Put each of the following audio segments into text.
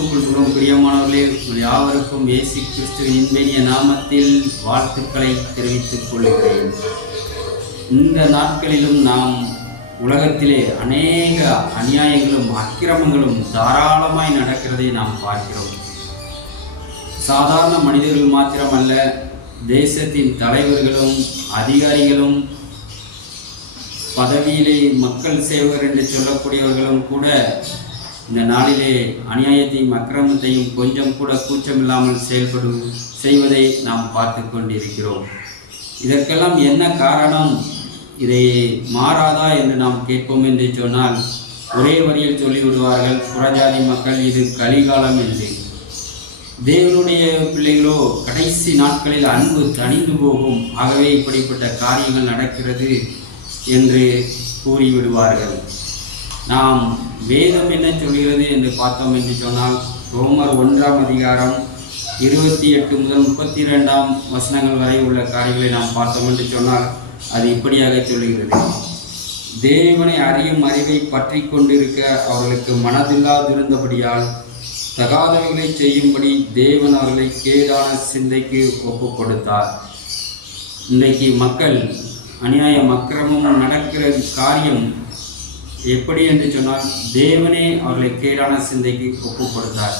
கிறிஸ்துவுக்குள் மிகவும் பிரியமானவர்களே, யாவருக்கும் இயேசு கிறிஸ்துவின் இனிய நாமத்தில் வாழ்த்துக்களை தெரிவித்துக் கொள்கிறேன். இந்த நாட்களிலும் நாம் உலகத்திலே அநேக அநியாயங்களும் அக்கிரமங்களும் தாராளமாய் நடக்கிறதை நாம் பார்க்கிறோம். சாதாரண மனிதர்கள் மாத்திரமல்ல, தேசத்தின் தலைவர்களும் அதிகாரிகளும் பதவியிலே மக்கள் சேவகர் என்று சொல்லக்கூடியவர்களும் கூட இந்த நாளிலே அநியாயத்தையும் அக்கிரமத்தையும் கொஞ்சம் கூட கூச்சமில்லாமல் செய்வதை நாம் பார்த்து கொண்டிருக்கிறோம். இதற்கெல்லாம் என்ன காரணம்? இதை மாறாதா என்று நாம் கேட்போம் என்று சொன்னால், ஒரே வரியில் சொல்லிவிடுவார்கள், புறஜாதி மக்கள் இது கலிகாலம் என்று. தேவனுடைய பிள்ளைகளோ கடைசி நாட்களில் அன்பு தணிந்து போகும், ஆகவே இப்படிப்பட்ட காரியங்கள் நடக்கிறது என்று கூறிவிடுவார்கள். நாம் வேதம் என்ன சொல்கிறது என்று பார்த்தோம் என்று சொன்னால், ரோமர் 1ஆம் அதிகாரம் 28 முதல் 32 வசனங்கள் வரை உள்ள காரியங்களை நாம் பார்த்தோம் என்று சொன்னால், அது இப்படியாக சொல்கிறது: தேவனை அறியும் அறிவை பற்றி கொண்டிருக்க அவர்களுக்கு மனதில்லாதிருந்தபடியால் தகாதவைகளை செய்யும்படி தேவன் அவர்களை கேடான சிந்தைக்கு ஒப்பு கொடுத்தார். இன்றைக்கு மக்கள் அநியாயம் அக்கிரமம் நடக்கிற காரியம் எப்படி என்று சொன்னால், தேவனே அவர்களை கேடான சிந்தைக்கு ஒப்பு கொடுத்தார்.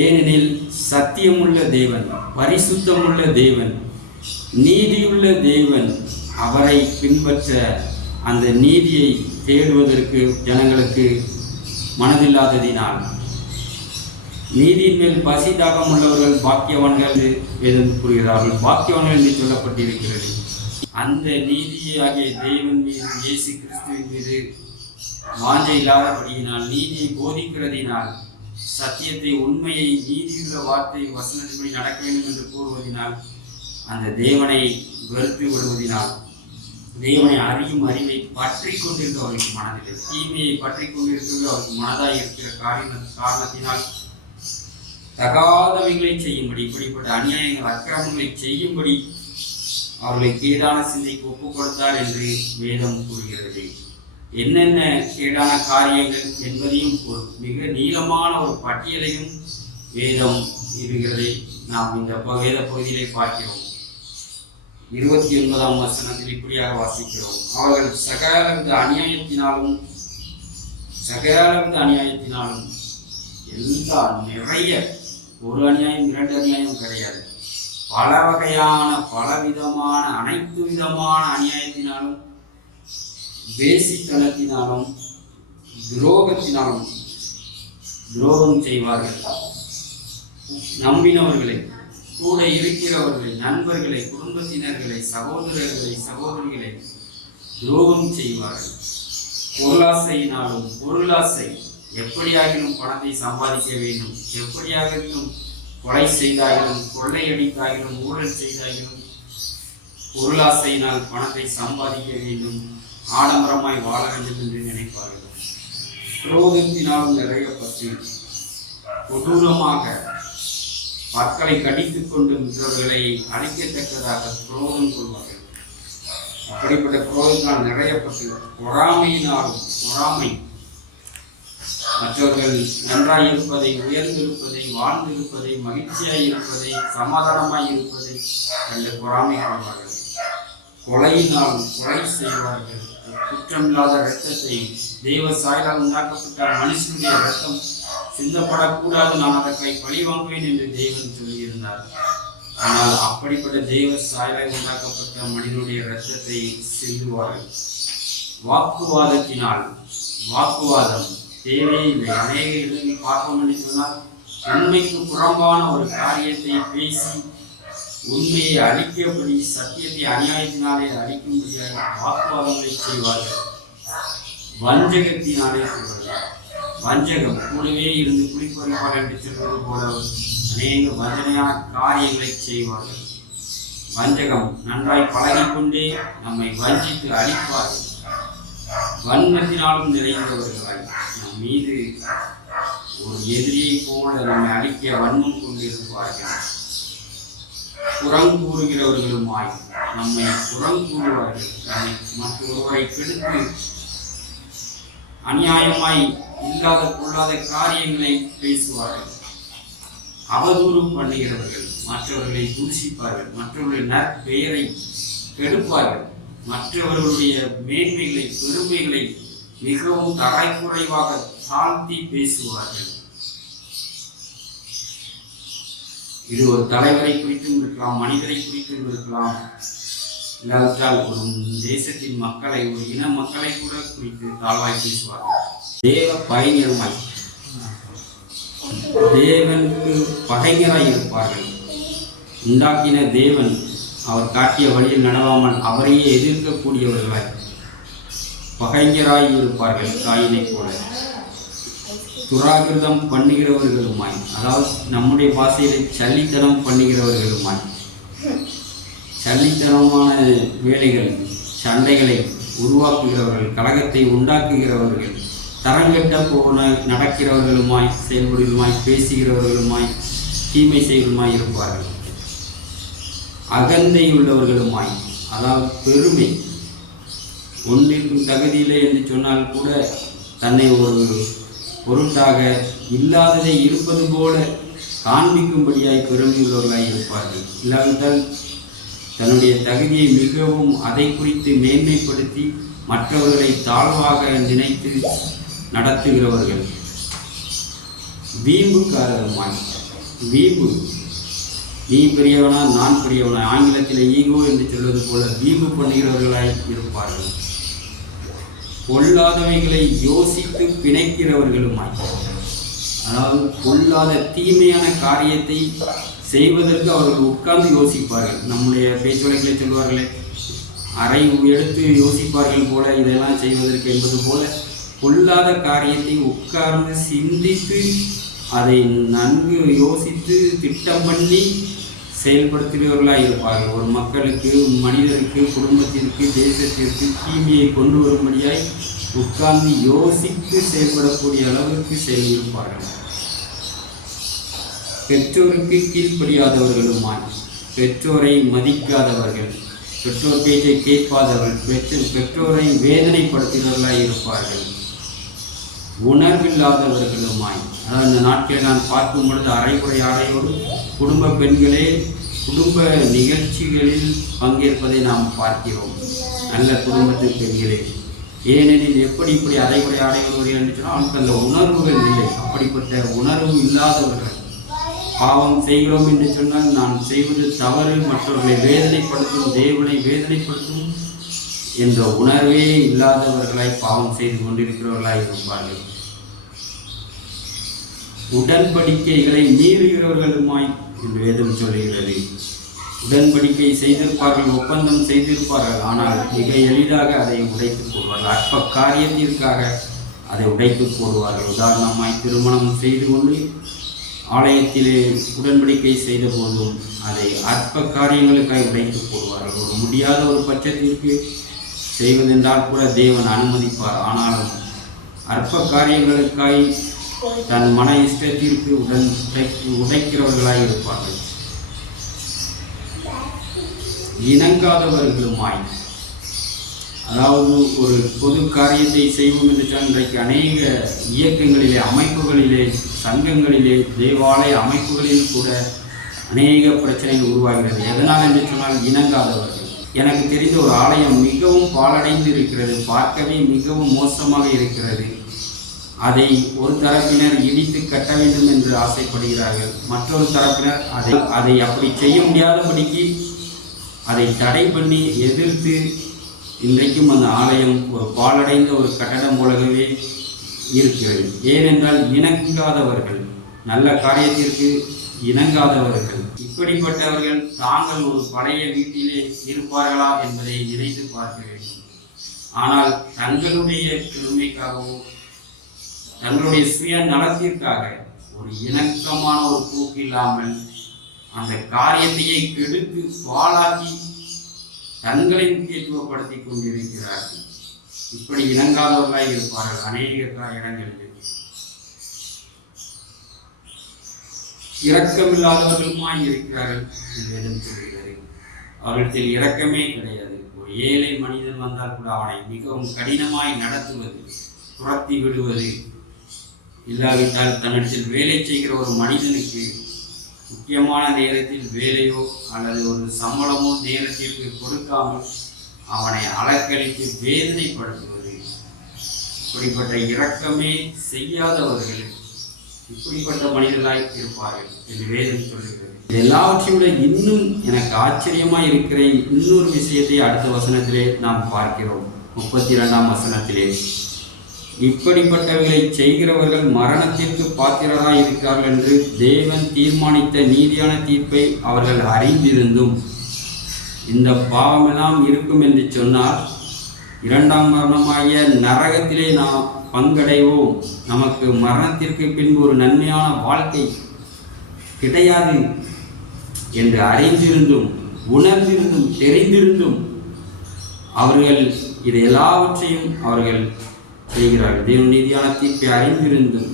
ஏனெனில் சத்தியமுள்ள தேவன், பரிசுத்தமுள்ள தேவன், நீதியுள்ள தேவன், அவரை பின்பற்ற அந்த நீதியை தேடுவதற்கு ஜனங்களுக்கு மனதில்லாததினால், நீதியின் மேல் பசி தாகம் உள்ளவர்கள் பாக்கியவான்கள் என்று கூறுகிறார்கள். பாக்கியவான்கள் என்று சொல்லப்பட்டிருக்கிறது. அந்த நீதியாகிய தேவன் மீது, இயேசு கிறிஸ்துவின் மீது வாஞ்சை இல்லாதபடியினால், நீதியை போதிக்கிறதினால், சத்தியத்தை உண்மையை நீதியுள்ள வார்த்தை வசனத்தின்படி நடக்க வேண்டும் என்று கூறுவதினால், அந்த தேவனை வெறுத்து விடுவதினால், தேவனை அறியும் அறிவை பற்றி கொண்டிருக்க அவருக்கு மனதில், தீமையை பற்றி கொண்டிருக்கிறது அவருக்கு மனதாக இருக்கிற காரணத்தினால் தகாதவைகளை செய்யும்படி, இப்படிப்பட்ட அநியாயங்கள் அக்கிரமங்களை செய்யும்படி அவர்களை கேடான சிந்தைக்கு ஒப்பு கொடுத்தார் என்று வேதம் கூறுகிறது. என்னென்ன கேடான காரியங்கள் என்பதையும் ஒரு மிக நீளமான ஒரு பட்டியலையும் வேதம் இருக்கிறதை நாம் இந்த வேத பகுதியிலே பார்க்கிறோம். 29ஆம் வசனத்தில் இப்படியாக வாசிக்கிறோம்: அவர்கள் சகலவித அநியாயத்தினாலும் எல்லாம் நிறைய, ஒரு அநியாயம் 2 அநியாயம் கிடையாது, பல வகையான பலவிதமான அனைத்து விதமான அநியாயத்தினாலும், வேசித்தனத்தினாலும், துரோகத்தினாலும் துரோகம் செய்வார்கள். நம்பினவர்களை, கூட இருக்கிறவர்களை, நண்பர்களை, குடும்பத்தினர்களை, சகோதரர்களை, சகோதரிகளை துரோகம் செய்வார்கள். பொருளாசையினாலும், பொருளாசை, எப்படியாகிலும் பணத்தை சம்பாதிக்க வேண்டும், எப்படியாகிலும் கொலை செய்தாலும், கொள்ளையடித்தாலும், ஊழல் செய்தாலும், பொருளாசையினால் பணத்தை சம்பாதிக்க வேண்டும், ஆடம்பரமாய் வாழ வேண்டும் என்று நினைப்பார்கள். குரோதத்தினாலும் நிறைய பற்றி கொடூரமாக மக்களை கடித்துக் கொண்டு மற்றவர்களை அழிக்கத்தக்கதாக குரோதம் கொள்வார்கள். அப்படிப்பட்ட குரோதத்தினால் நிறைய பற்றி, பொறாமையினாலும், பொறாமை, மற்றவர்கள் நன்றாய் இருப்பதை, உயர்ந்திருப்பதை, வாழ்ந்திருப்பதை, மகிழ்ச்சியாய் இருப்பதை, சமாதானமாய் இருப்பதை கண்டு பொறாமை கொள்வார்கள். கொலையினால் கொலை செய்வார்கள். குற்றமில்லாத இரத்தத்தை, தேவ சாயலால் உண்டாக்கப்பட்ட மனுஷனுடைய இரத்தம் சிந்தப்படக்கூடாது, நான் அதற்கை பழி வாங்குவேன் என்று தேவன் சொல்லியிருந்தார். ஆனால் அப்படிப்பட்ட தேவ சாயலால் உண்டாக்கப்பட்ட மனிதனுடைய இரத்தத்தை சிந்துவார்கள். வாக்குவாதத்தினால், வாக்குவாதம் தேவையில்லை. அநேக இடங்களில் பார்ப்போம் என்று சொன்னால், உண்மைக்கு புறம்பான ஒரு காரியத்தை பேசி உண்மையை அழிக்கபடி, சத்தியத்தை அநியாயத்தினாலே அழிக்கும்படியாக வாக்குவாதங்களை செய்வார்கள். வஞ்சகத்தினாலே செய்வார்கள். வஞ்சகம், கூடவே இருந்து குளிப்பறிப்பார் என்று சொல்வது போல அநேக வஞ்சனையான காரியங்களை செய்வார்கள். வஞ்சகம், நன்றாய் பழகிக்கொண்டே நம்மை வஞ்சித்து அழிப்பார்கள். வன்மத்தினாலும் நிறைந்தவர்களாய் நம் மீது ஒரு எதிரியை போல நம்மை அழிக்க வன்மம் கொண்டிருப்பார்கள். புறங்கூறுகிறவர்களுமாய் நம்மை புறங்கூறுவார்கள். நம்மை மற்றொருவரை கெடுத்து அநியாயமாய் இல்லாத பொல்லாத காரியங்களை பேசுவார்கள். அவதூறு பண்ணுகிறவர்கள், மற்றவர்களை தூஷிப்பார்கள், மற்றவர்களுடைய நற்பெயரை கெடுப்பார்கள், மற்றவர்களுடைய மேன்மைகளை பெருமைகளை மிகவும் தரைக்குறைவாக தாழ்த்தி பேசுவார்கள். இது ஒரு தலைவரை குறித்தும் இருக்கலாம், மனிதரை குறித்தும் இருக்கலாம், இல்லாவிட்டால் ஒரு தேசத்தின் மக்களை, ஒரு இன மக்களை கூட குறித்து தாழ்வாய் பேசுவார்கள். தேவ பகைஞருமாய், தேவனுக்கு பகைஞராய் இருப்பார்கள். உண்டாக்கின தேவன் அவர் காட்டிய வழியில் நடவாமல் அவரையே எதிர்க்கக்கூடியவர்களாய் பகைஞராய் இருப்பார்கள். காயினை போல துராகிருதம் பண்ணுகிறவர்களுமாய், அதாவது நம்முடைய பாஷையில சல்லித்தனம் பண்ணுகிறவர்களுமாய், சல்லித்தனமான வேலைகள், சண்டைகளை உருவாக்குகிறவர்கள், கலகத்தை உண்டாக்குகிறவர்கள், தரங்கட்ட போன நடக்கிறவர்களுமாய், செயல்படுகளுமாய், பேசுகிறவர்களுமாய், தீமை செய்வதுமாய் இருப்பார்கள். அகந்தை உள்ளவர்களுமாய், அதாவது பெருமை, ஒன்றிற்கும் தகுதியில்லை என்று சொன்னால் கூட தன்னை ஒரு பொருட்டாக இல்லாததை இருப்பது போல காண்பிக்கும்படியாய் பெருமையுள்ளவர்களாய் இருப்பார்கள். இல்லாவிட்டால் தன்னுடைய தகுதியை மிகவும் அதை குறித்து மேன்மைப்படுத்தி மற்றவர்களை தாழ்வாக நினைத்து நடத்துகிறவர்கள். வீம்புக்காரருமாய், வீம்பு, நீ பெரியவனா நான் பெரியவனா, ஆங்கிலத்தில் ஈகோ என்று சொல்வது போல வீம்பு பண்ணுகிறவர்களாய் இருப்பார்கள். பொல்லாதவைகளை யோசித்து பிணைக்கிறவர்களுமாய், அதாவது பொல்லாத தீமையான காரியத்தை செய்வதற்கு அவர்கள் உட்கார்ந்து யோசிப்பார்கள். நம்முடைய பேச்சுவழக்கிலே சொல்வார்களே, அறை எடுத்து யோசிப்பார்கள் போல இதெல்லாம் செய்வதற்கு என்பது போல பொல்லாத காரியத்தை உட்கார்ந்து சிந்தித்து அதை நன்கு யோசித்து திட்டம் பண்ணி செயல்படுத்துகிறவர்களாக இருப்பார்கள். ஒரு மக்களுக்கு, மனிதருக்கு, குடும்பத்திற்கு, தேசத்திற்கு தீமையை கொண்டு வரும்படியாய் உட்கார்ந்து யோசித்து செயல்படக்கூடிய அளவிற்கு செயல்படுப்பார்கள். பெற்றோருக்கு கீழ்ப்படியாதவர்களுமாய், பெற்றோரை மதிக்காதவர்கள், பெற்றோர் பேச்சை கேட்பாதவர்கள், பெற்றோரை வேதனைப்படுத்துகிறவர்களாய் இருப்பார்கள். உணர்வில்லாதவர்களுமாய், அதாவது இந்த நாட்களை நான் பார்க்கும் பொழுது அரைகுறை ஆடையோடு குடும்ப பெண்களே குடும்ப நிகழ்ச்சிகளில் பங்கேற்பதை நாம் பார்க்கிறோம். நல்ல குடும்பத்து பெண்களே, ஏனெனில் எப்படி இப்படி அரைகுறை ஆடையோடு என்று சொன்னால் அவனுக்கு அந்த உணர்வுகள் இல்லை. அப்படிப்பட்ட உணர்வு இல்லாதவர்கள், பாவம் செய்கிறோம் என்று சொன்னால் நான் செய்வது தவறு, மற்றவர்களை வேதனைப்படுத்தும், தேவனை வேதனைப்படுத்தும் என்ற உணர்வே இல்லாதவர்களாய் பாவம் செய்து கொண்டிருக்கிறவர்களாய் இருப்பார்கள். உடன்படிக்கைகளை மீறுகிறவர்களுமாய் என்று வேதம் சொல்லுகிறது. உடன்படிக்கை செய்திருப்பார்கள், ஒப்பந்தம் செய்திருப்பார்கள், ஆனால் மிக எளிதாக அதை உடைத்துப் போடுவார்கள். அற்ப காரியத்திற்காக அதை உடைத்துப் போடுவார்கள். உதாரணமாய் திருமணம் செய்து கொண்டு ஆலயத்திலே உடன்படிக்கை செய்த போதும் அதை அற்ப காரியங்களுக்காக உடைத்து போடுவார்கள். ஒரு முடியாத ஒரு பட்சத்திற்கு செய்வதென்றால் கூட தேவன் அனுமதிப்பார். ஆனாலும் அற்ப காரியங்களுக்காய் தன் மன இஷ்டத்திற்கு உடைக்கிறவர்களாய் இருப்பார்கள். இணங்காதவர்களுமாய், அதாவது ஒரு பொது காரியத்தை செய்வோம் என்று சொன்னால் இன்றைக்கு அநேக இயக்கங்களிலே, அமைப்புகளிலே, சங்கங்களிலே, தேவாலய அமைப்புகளில் கூட அநேக பிரச்சனைகள் உருவாகிறது. எதனால் என்று சொன்னால் இணங்காதவர்கள். எனக்கு தெரிந்த ஒரு ஆலயம் மிகவும் பாழடைந்து இருக்கிறது, பார்க்கவே மிகவும் மோசமாக இருக்கிறது. அதை ஒரு தரப்பினர் இடித்து கட்ட வேண்டும் என்று ஆசைப்படுகிறார்கள், மற்றொரு தரப்பினர் அதை அப்படி செய்ய முடியாதபடிக்கு அதை தடை பண்ணி எதிர்த்து இன்றைக்கும் அந்த ஆலயம் ஒரு பாழடைந்த ஒரு கட்டடம் போலவே இருக்கிறது. ஏனென்றால் இணங்காதவர்கள், நல்ல காரியத்திற்கு இணங்காதவர்கள். இப்படிப்பட்டவர்கள் தாங்கள் ஒரு பழைய வீட்டிலே இருப்பார்களா என்பதை நினைத்து பார்க்க வேண்டும். ஆனால் தங்களுடைய பெருமைக்காகவோ தங்களுடைய சுய நலத்திற்காக ஒரு இணக்கமான ஒரு போக்கு இல்லாமல் அந்த காரியத்தையே கெடுத்து பாழாக்கி தங்களை முக்கியத்துவப்படுத்தி கொண்டிருக்கிறார்கள். இப்படி இணங்காதவர்களாய் இருப்பார்கள் அநேக இடங்களில். இரக்கமில்லாதவர்களுமாய் இருக்கிறார்கள் என்று சொல்கிறது. அவர்களிடத்தில் இரக்கமே கிடையாது. ஒரு ஏழை மனிதன் வந்தால் கூட அவனை மிகவும் கடினமாய் நடத்துவது, துரத்தி விடுவது, இல்லாவிட்டால் தன்னிடத்தில் வேலை செய்கிற ஒரு மனிதனுக்கு முக்கியமான நேரத்தில் வேலையோ அல்லது ஒரு சம்பளமோ நேரத்திற்கு கொடுக்காமல் அவனை அலக்களித்து வேதனைப்படுத்துவது, இப்படிப்பட்ட இரக்கமே செய்யாதவர்கள் இப்படிப்பட்ட மனிதர்களாய் இருப்பார்கள் என்று வேதம் சொல்லுகிறது. இது எல்லாவற்றையும் விட இன்னும் எனக்கு ஆச்சரியமாய் இருக்கிற இன்னொரு விஷயத்தை அடுத்த வசனத்திலே நாம் பார்க்கிறோம். 32ஆம் வசனத்திலே, இப்படிப்பட்டவர்களை செய்கிறவர்கள் மரணத்திற்கு பாத்திரராய் இருக்கிறார்கள் என்று தேவன் தீர்மானித்த நீதியான தீர்ப்பை அவர்கள் அறிந்திருந்தும் இந்த பாவமெல்லாம் இருக்கும் என்று சொன்னால் இரண்டாம் மரணமாகிய நரகத்திலே நாம் பங்கடைவோம், நமக்கு மரணத்திற்கு பின்பு ஒரு நன்மையான வாழ்க்கை கிடையாது என்று அறிந்திருந்தும் உணர்ந்திருந்தும் தெரிந்திருந்தும் அவர்கள் இது எல்லாவற்றையும் அவர்கள் செய்கிறார்கள். தேவ நீதியான தீர்ப்பை அறிந்திருந்தும்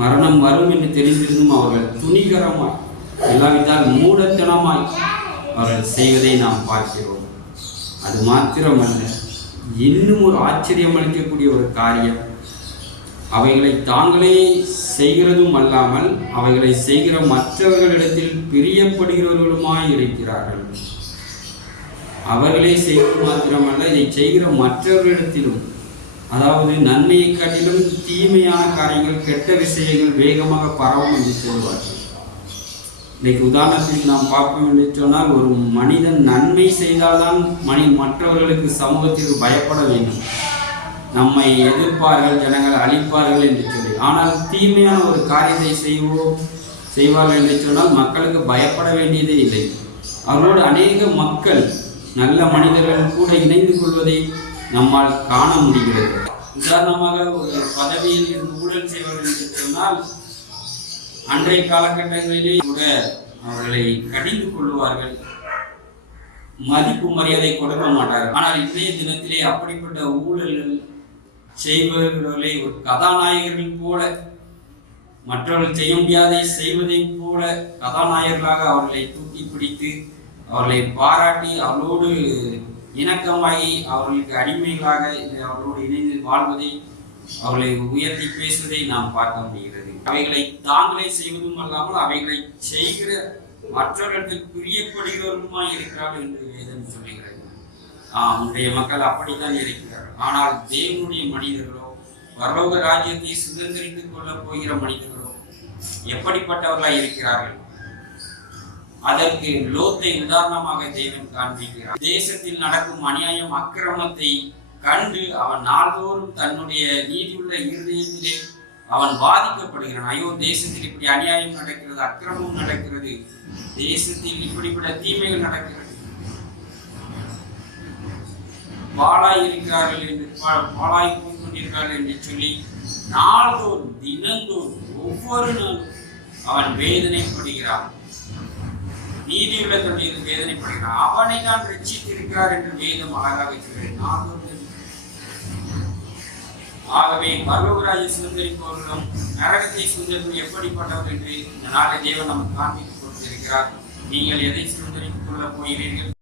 மரணம் வரும் என்று தெரிந்திருந்தும் அவர்கள் துணிகரமாய் இல்லாவிட்டால் மூடத்தனமாய் அவர்கள் செய்வதை நாம் பார்க்கிறோம். அது மாத்திரமல்ல, இன்னும் ஒரு ஆச்சரியம் அளிக்கக்கூடிய ஒரு காரியம், அவைகளை தாங்களே செய்கிறதும் அல்லாமல் அவைகளை செய்கிற மற்றவர்களிடத்தில் பிரியப்படுகிறவர்களுமாய் இருக்கிறார்கள். அவர்களே செய்வது மாத்திரமல்ல, இதை செய்கிற மற்றவர்களிடத்திலும், அதாவது நன்மையை காட்டிலும் தீமையான காரியங்கள், கெட்ட விஷயங்கள் வேகமாக பரவும் என்று சொல்வார்கள். இன்னைக்கு உதாரணத்துக்கு நாம் பார்ப்போம் என்று சொன்னால், ஒரு மனிதன் நன்மை செய்தால்தான் மற்றவர்களுக்கு சமூகத்திற்கு பயப்பட வேண்டும், நம்மை எதிர்ப்பார்கள், ஜனங்கள் அழிப்பார்கள் என்று சொல்லி. ஆனால் தீமையான ஒரு காரியத்தை செய்வார்கள் என்று சொன்னால் மக்களுக்கு பயப்பட வேண்டியதே இல்லை. அவர்களோடு அநேக மக்கள், நல்ல மனிதர்கள் கூட இணைந்து கொள்வதை நம்மால் காண முடிகிறது. உதாரணமாக, ஒரு பதவியில் இருந்து ஊழல் செய்வார்கள் என்று சொன்னால் அன்றைய காலகட்டங்களிலே கூட அவர்களை கடிந்து கொள்வார்கள், மதிப்பு மரியாதை கொடுக்க மாட்டார்கள். ஆனால் இன்றைய தினத்திலே அப்படிப்பட்ட ஊழல்கள் செய்பவர்களை ஒரு கதாநாயகர்கள் போல, மற்றவர்கள் செய்ய முடியாதை செய்வதை போல கதாநாயகர்களாக அவர்களை தூக்கி பிடித்து அவர்களை பாராட்டி அவர்களோடு இணக்கமாகி அவர்களுக்கு அடிமைகளாக அவர்களோடு இணைந்து வாழ்வதை, அவர்களை உயர்த்தி பேசுவதை நாம் பார்க்க முடிகிறது. அவைகளை தாங்களே செய்வதும் அல்லாமல் அவைகளை செய்கிற மற்றவர்களுக்கு பிரியப்படுகிறவர்களுமாய் இருக்கிறார்கள் என்று வேதம் சொல்லுகிறது. நம்முடைய மக்கள் அப்படித்தான் இருக்கிறார்கள். ஆனால் தேவனுடைய மனிதர்களோ, பரலோக ராஜ்யத்தை சுதந்திரித்துக் கொள்ளப் போகிற மனிதர்களோ எப்படிப்பட்டவர்களாய் இருக்கிறார்கள்? அதற்கு லோத்தை உதாரணமாக தேவன் காண்பிக்கிறார். தேசத்தில் நடக்கும் அநியாயம், அக்கிரமத்தை கண்டு அவன் நாள்தோறும் தன்னுடைய நீதியுள்ள இருதயத்திலே அவன் பாதிக்கப்படுகிறான். ஐயோ, தேசத்தில் இப்படி அநியாயம் நடக்கிறது, அக்கிரமம் நடக்கிறது, தேசத்தில் இப்படிப்பட்ட தீமைகள் நடக்கிறது, பாழாய் இருக்கிறார்கள் என்று, பாழாய் போய் கொண்டிருக்கிறார்கள் என்று சொல்லி நாள்தோறும் தினந்தோறும் ஒவ்வொரு நாளும் அவன் வேதனைப்படுகிறான். நீதியுள்ள தொழில் வேதனைப்படுகிறான். அவனை தான் ரட்சித்திருக்கிறார் என்று வேதம் அழகாக இருக்கிறது. ஆகவே பரலோகராஜ்ய சுதந்திரிப்பவர்களும் நரகத்தை சுதந்திரிப்பது எப்படிப்பட்டவர் என்று இந்த நாளை தேவன் நமக்கு காண்பித்துக் கொண்டிருக்கிறார். நீங்கள் எதை சுதந்திரித்துக் கொள்ளப் போகிறீர்கள்?